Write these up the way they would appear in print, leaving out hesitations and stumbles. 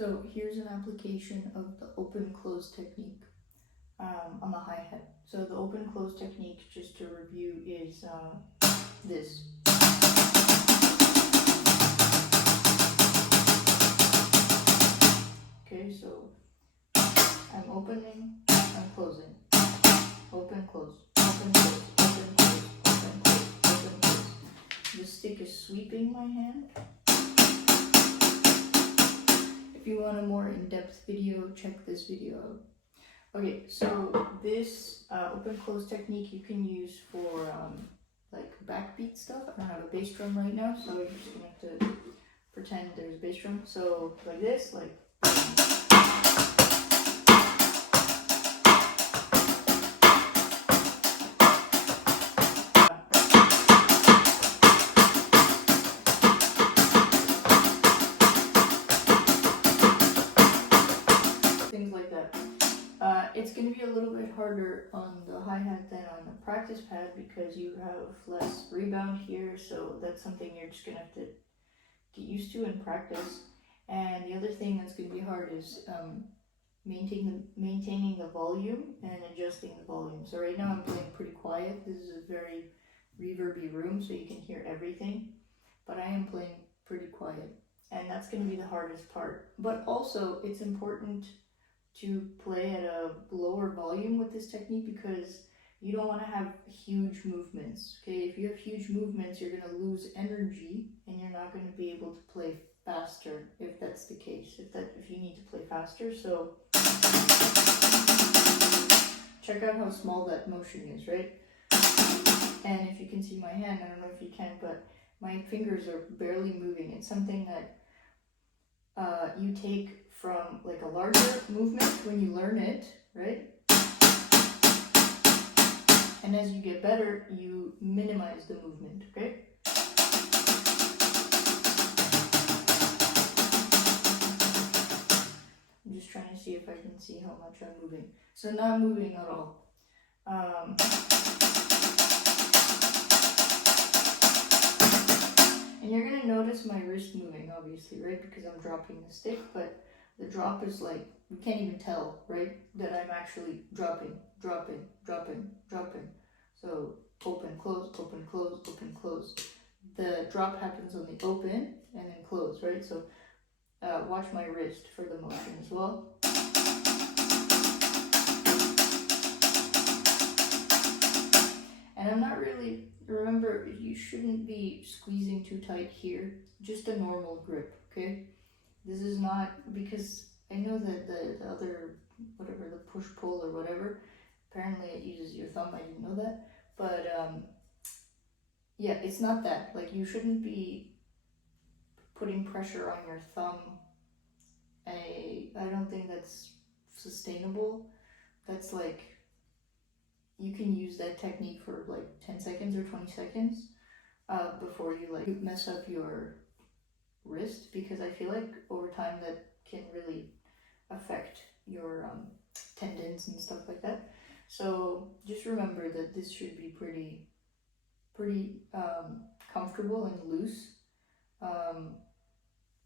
So here's an application of the open-close technique on the hi-hat. So the open-close technique, just to review, is this. Okay, so I'm opening, I'm closing. Open, close, open, close, open, close, open, close, open, close. The stick is sweeping my hand. If you want a more in-depth video, check this video out. Okay, so this open-close technique you can use for like backbeat stuff. I don't have a bass drum right now, so you're just gonna have to pretend there's a bass drum. So like this, like. Things like that. It's going to be a little bit harder on the hi-hat than on the practice pad because you have less rebound here, so that's something you're just going to have to get used to and practice. And the other thing that's going to be hard is maintaining the volume and adjusting the volume. So right now I'm playing pretty quiet. This is a very reverby room, so you can hear everything, but I am playing pretty quiet, and that's going to be the hardest part. But also it's important to play at a lower volume with this technique because you don't want to have huge movements. Okay, if you have huge movements, you're going to lose energy and you're not going to be able to play faster if that's the case, if you need to play faster. So check out how small that motion is, right? And if you can see my hand, I don't know if you can, but my fingers are barely moving. It's something that you take from like a larger movement when you learn it, right? And as you get better, you minimize the movement, okay? I'm just trying to see if I can see how much I'm moving. So not moving at all. And you're gonna notice my wrist moving, obviously, right? Because I'm dropping the stick, but the drop is like, you can't even tell, right? That I'm actually dropping. So open, close, open, close, open, close. The drop happens on the open and then close, right? So watch my wrist for the motion as well. And I'm not really, remember, you shouldn't be squeezing too tight here, just a normal grip, okay? This is not, because I know that the other, whatever, the push-pull or whatever, apparently it uses your thumb, I didn't know that, but yeah, it's not that. Like, you shouldn't be putting pressure on your thumb. I don't think that's sustainable. That's like, you can use that technique for like 10 seconds or 20 seconds before you like mess up your wrist, because I feel like over time that can really affect your tendons and stuff like that. So just remember that this should be pretty comfortable and loose,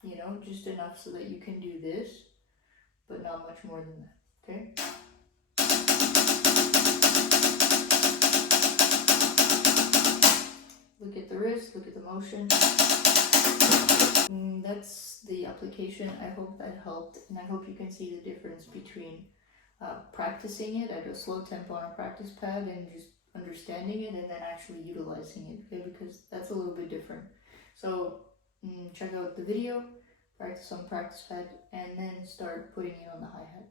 you know, just enough so that you can do this, but not much more than that, okay? Look at the wrist, look at the motion. That's the application. I hope that helped, and I hope you can see the difference between practicing it at a slow tempo on a practice pad and just understanding it and then actually utilizing it, okay? Because that's a little bit different. So check out the video, practice on practice pad, and then start putting it on the hi-hat.